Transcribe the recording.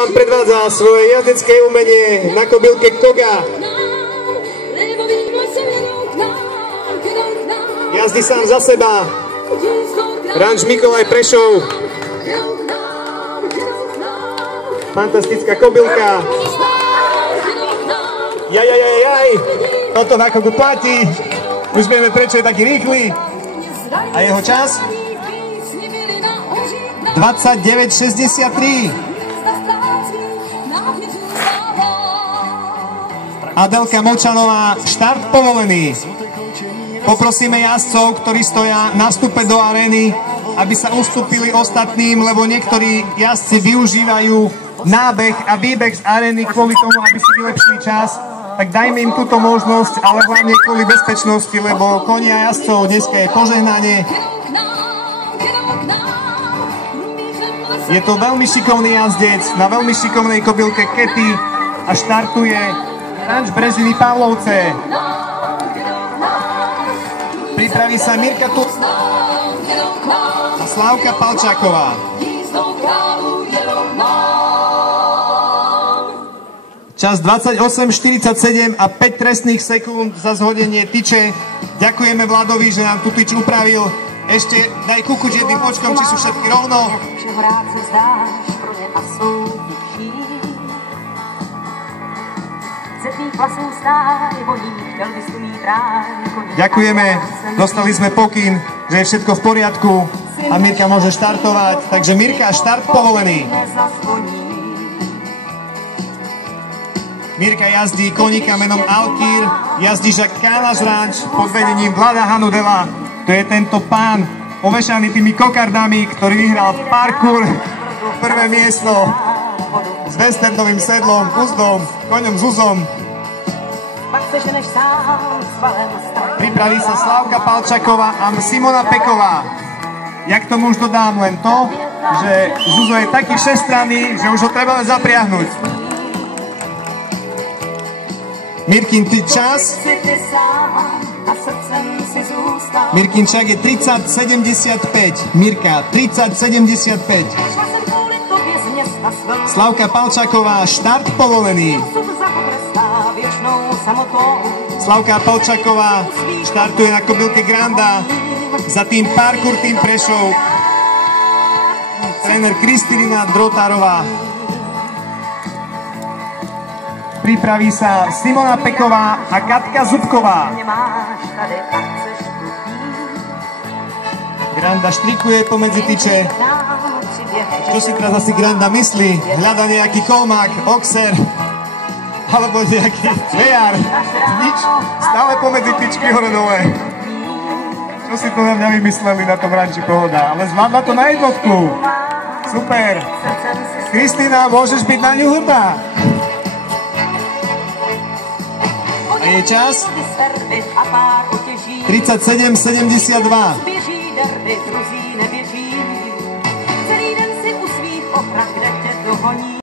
Vám predvádza svoje jazdecké umenie na kobylke Koga. Jazdí sám za seba. Ranč Mikolaj Prešov. Fantastická kobylka. Jaj. Toto na Kogu platí. Už vieme, prečo je taký rýchly. A jeho čas? 29,63. Adelka Močanová, štart povolený. Poprosíme jazdcov, ktorí stoja na vstupe do arény, aby sa ustúpili ostatným, lebo niektorí jazdci využívajú nábeh a výbeh z arény kvôli tomu, aby si vylepšili čas. Tak dajme im túto možnosť, ale hlavne kvôli bezpečnosti, lebo konia jazdcov dneska je požehnanie. Je to veľmi šikovný jazdec na veľmi šikovnej kobylke Kety a štartuje Ranč Brežiny Pavlovce. Pripraví sa Mirka Tu a Slávka Palčáková. Čas 28,47 a 5 trestných sekúnd za zhodenie tyče. Ďakujeme Vladovi, že nám tú tyč upravil. Ešte daj kukuť jedným očkom, či sú všetky rovno. Ďakujeme, dostali sme pokyn, že je všetko v poriadku a Mirka môže štartovať. Takže Mirka, štart povolený. Mirka jazdí koníka menom Alkír, jazdí Žak Kánaš Ranč pod vedením Vlada Hanudela. To je tento pán ovešaný tými kokardami, ktorý vyhral parkour prvé miesto s westernovým sedlom, uzdom, koňom Zuzom. Pripraví sa Slávka Palčáková a Simona Peková. Ja k tomu už dodám len to, že Zuzo je taký všestranný, že už ho treba len zapriahnuť. Mirkin čas. Mirkin čak je 30,75. Mirka 30,75. Slávka Palčáková, štart povolený. Slávka Palčáková štartuje na kobylke Granda. Za tým parkour tým Prešov. Tréner Kristína Drotárová. Pripraví sa Simona Peková a Katka Zubková. Granda štrikuje pomedzi tyče. Čo si teraz asi Granda myslí? Hľada nejaký kolmák, oxer, alebo nejaký VR. Nič, stále pomedzi tyčky hore-dole. Čo si to na mňa vymysleli na tom ranči Pohoda? Ale zvládla to na jednotku. Super. Kristína, môžeš byť na ňu hrdá. A je čas 37,72.